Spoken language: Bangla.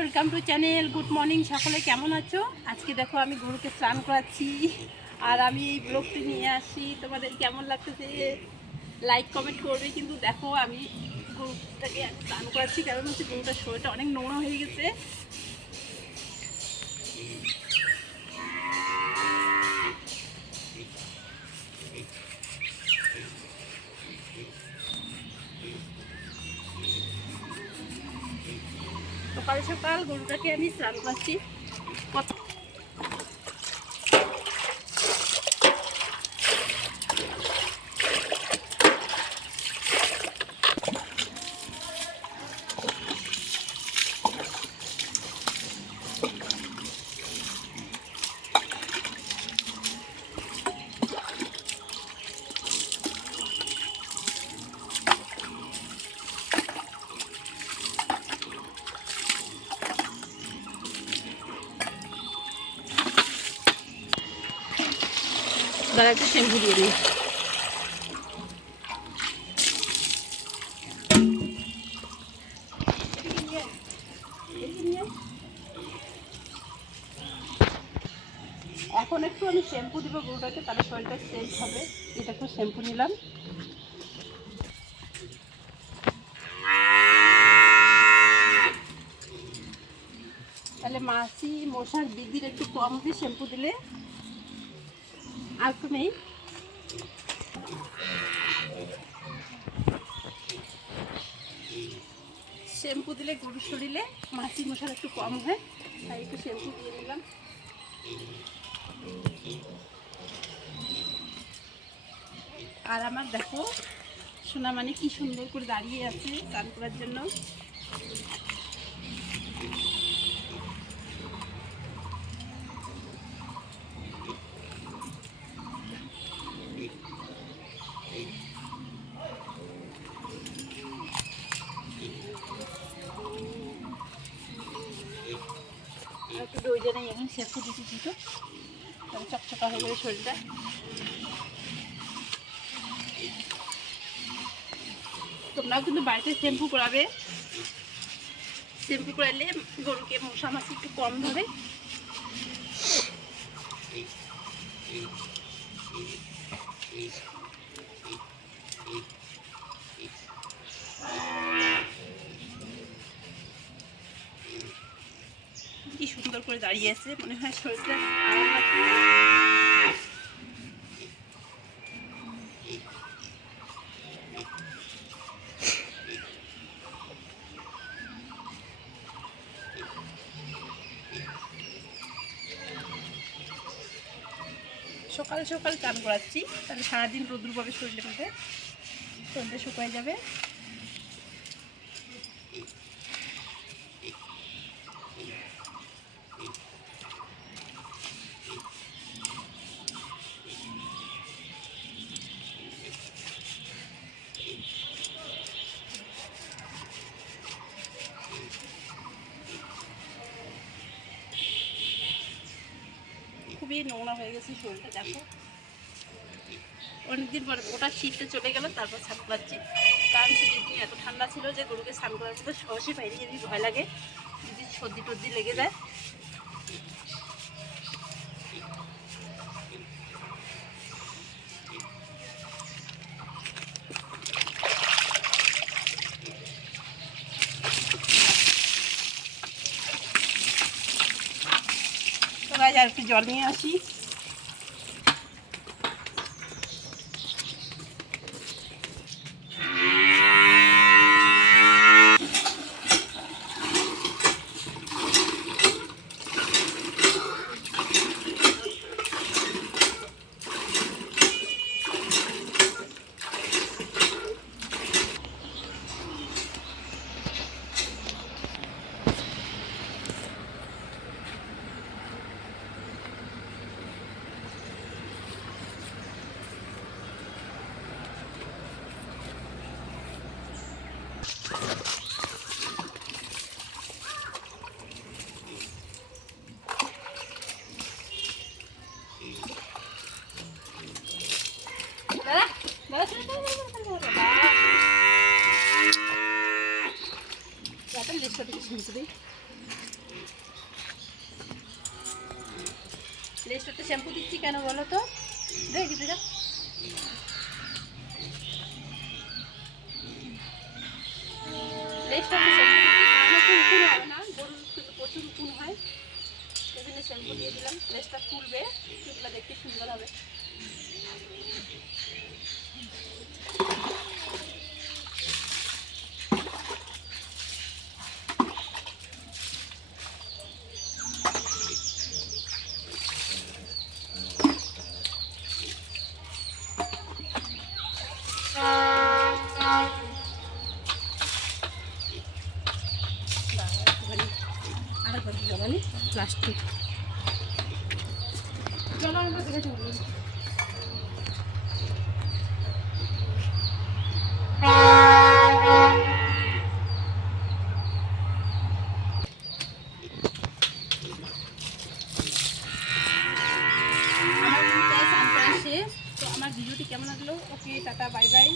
Welcome to channel. Good morning সকলে, কেমন আছো? আজকে দেখো আমি গরুকে স্নান করাচ্ছি আর আমি এই ব্লগটি নিয়ে আসি। তোমাদের কেমন লাগতেছে লাইক কমেন্ট করবে। কিন্তু দেখো আমি গরুটাকে স্নান করাচ্ছি কারণ হচ্ছে গরুটার শরীরটা অনেক নোংরা হয়ে গেছে। সকাল সকাল গরুটাকে আমি স্নান করাচ্ছি। দাঁড়া, একটু শ্যাম্পু দিয়ে দিই। এখন একটু আমি শ্যাম্পু দিব গরুটাকে, তাহলে শরীরটা চেঞ্জ হবে। এটা একটু শ্যাম্পু নিলাম। তাহলে মাছি মশার বৃদ্ধির একটু কম দিয়ে শ্যাম্পু দিলে। আর একটু নেই, শ্যাম্পু দিলে গরুর শরীরে মাছি মশার একটু কম হয়, তাই একটু শ্যাম্পু দিয়ে নিলাম। আর আমার দেখো সোনামানি কি সুন্দর করে দাঁড়িয়ে আছে স্নান করার জন্য। একটু দইটা নেই, এখন শ্যাম্পু দিচ্ছি তো তাহলে চকচকা হয়ে যাবে শরীরটা। তোমরাও কিন্তু বাড়িতে শ্যাম্পু করাবে। শ্যাম্পু করালে গরুকে মশা মাছি একটু কম ধরে। কি সুন্দর করে দাঁড়িয়ে আছে, মনে হয় শরীরটা আরাম লাগছে। সকাল সকাল চান করাচ্ছি, তাহলে সারাদিন রোদ্দুর পাবে শরীরের মধ্যে, শরীরটা শুকায় যাবে। খুবই নোংরা হয়ে গেছে শরীরটা, দেখো অনেকদিন পরে গোটা শীতটা চলে গেল, তারপর স্নান করাচ্ছি। কারণ শীতের দিন এত ঠান্ডা ছিল যে গরুকে স্নান করার মতো সহজে পাইনি, যদি ভয় লাগে যদি সর্দি টর্দি লেগে যায়। তো গাইজ আর একটু জল নিয়ে আসি। দিই। লেজটাতে শ্যাম্পু দিচ্ছি কেন বলো তো? দেখি দিদা, লেজটাতে শ্যাম্পু দিচ্ছি, উকুন হবে না, গরুর কিন্তু প্রচুর উকুন হয়, সেজন্য শ্যাম্পু দিয়ে দিলাম। লেজটা ফুলবে, চুলটা দেখতে সুন্দর হবে। প্লাস্টিক আমার শেষ। তো আমার ভিডিওটি কেমন লাগলো? ওকে, টাটা, বাই বাই।